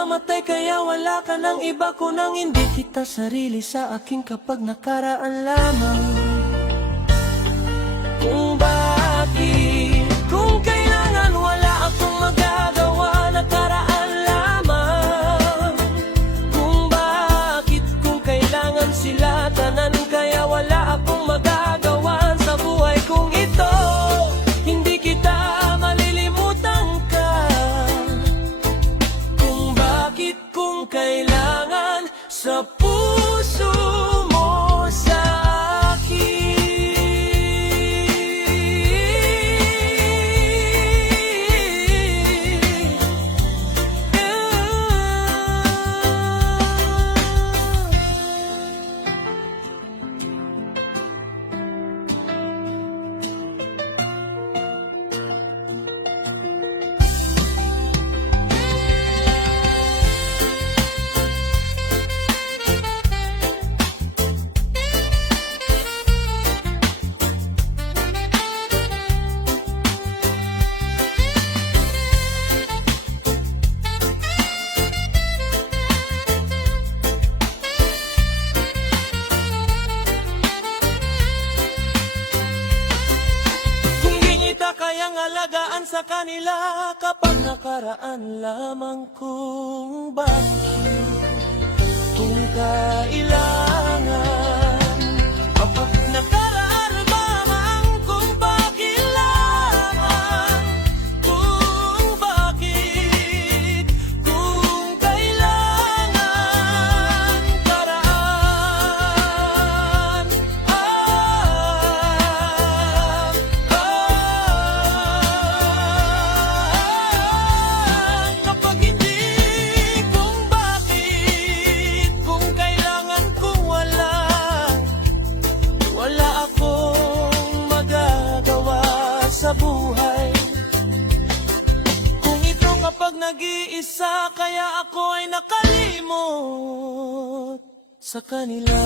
mamamatay, kaya wala ka ng iba ko nang hindi kita sarili sa aking kapag nakaraan lamang. Kung bakit, kung kailangan wala akong magagawa, nakaraan lamang. Kung bakit, kung kailangan sila tanan, kaya wala akong magagawa sa buhay kong ito. Hindi kita malilimutan ka. Kung bakit, kung kailangan sa puso mo sa kayang alagaan sa kanila kapag nakaraan lamang. Kung bakit, kung kailangan kapag nakaraan lamang. Kung bakit lamang, kung bakit, kung kailangan karaan. Kapag hindi, kung bakit, kung kailangan, kung wala akong magagawa sa buhay kung ito. Kapag nag-iisa, kaya ako ay nakalimot sa kanila.